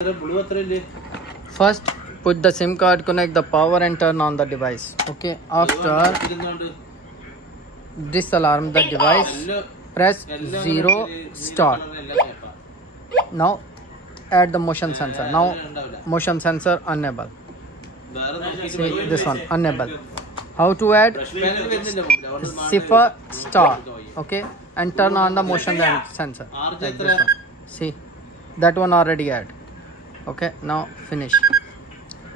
First, put the SIM card, connect the power and turn on the device. Okay. After this alarm the device, press 0 start. Now add the motion sensor. Now motion sensor enable. See this one enable. How to add? Cipher start. Okay, and turn on the motion sensor like this one. See, that one already add. Okay, now finish.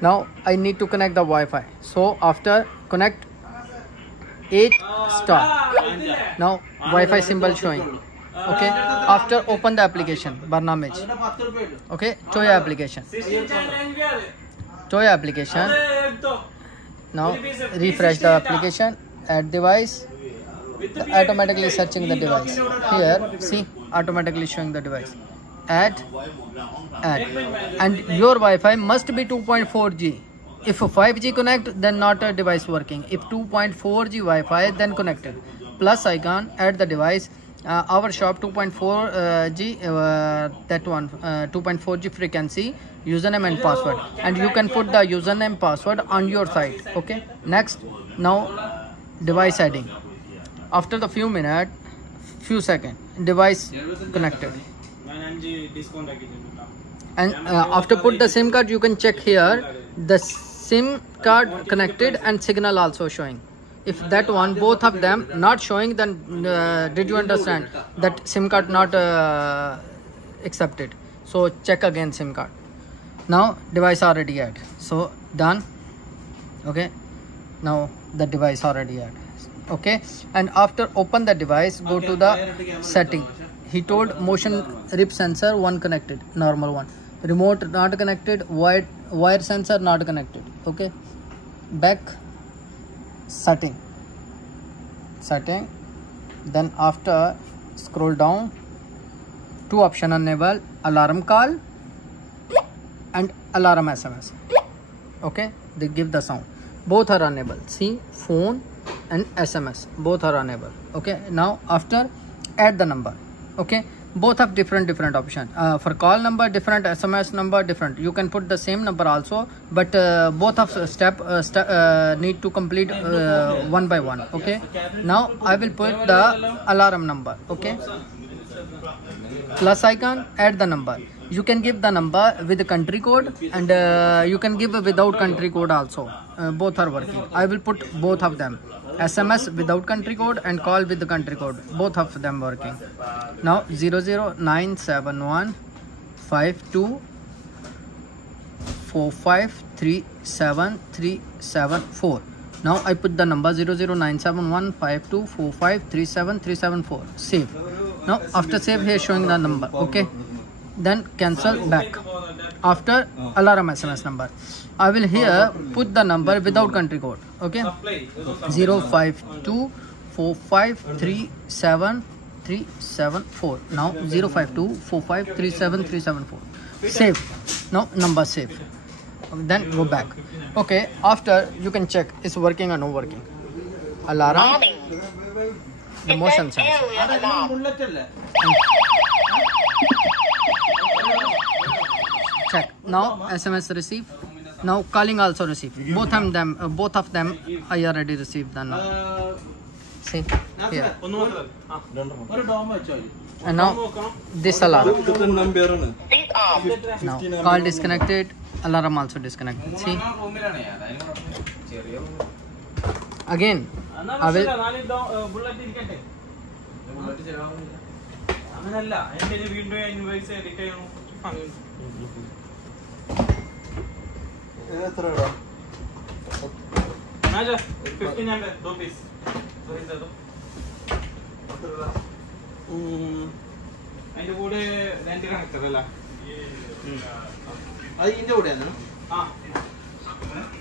Now I need to connect the Wi-Fi. So after connect 8 star. Now Wi-Fi symbol showing. Okay, after open the application Barnamage. Okay, Tuya application. Tuya application. Now refresh the application. Add device. Automatically searching the device. Here see, automatically showing the device. Add, and your Wi-Fi must be 2.4G. If 5G connect, then not a device working. If 2.4G Wi-Fi, then connected. Plus icon, add the device. Our shop 2.4G, that one 2.4G frequency, username and password, and you can put the username password on your site. Okay, next, now device adding. After the few minutes, few seconds, device connected. And after put the SIM card, you can check here the SIM card connected and signal also showing. If that one, both of them not showing, then did you understand that SIM card not accepted? So check again SIM card. Now device already add. So done. Okay, now the device already add. Okay, and after open the device, go to the setting. He told motion rip sensor one connected, normal one. Remote not connected, wire sensor not connected. Okay, back setting. Then after scroll down, two option enable, alarm call and alarm SMS. Okay, they give the sound. Both are enable. See, phone and SMS both are enable. Okay, now after add the number. Okay, both have different option. For call number different, SMS number different. You can put the same number also, but both of step need to complete one by one. Okay, now I will put the alarm number. Okay, plus icon, add the number. You can give the number with the country code, and you can give without country code also. Both are working. I will put both of them. SMS without country code and call with the country code. Both of them working. Now 009715245373774. Now I put the number 009715245373774. Save. Now after save, here showing the number. Okay, then cancel back. After alarm SMS number, I will here put the number without country code. Okay, 05245373774. Now 05245373774. Save. Now number save. Then go back. Okay, after you can check it's working or not working. Alarm, the motion sensor. Check. Now SMS receive. Now calling also receive. Both of them I already received the now. See here. And now this alarm. Now call disconnected. Alarm also disconnected. See. Again I will.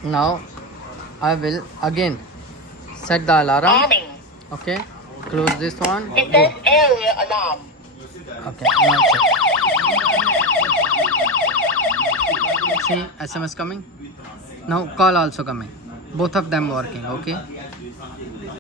Now I will again set the alarm. Okay, close this one. It says area alarm. Okay, now check. See SMS coming. Now call also coming. Both of them working. Okay.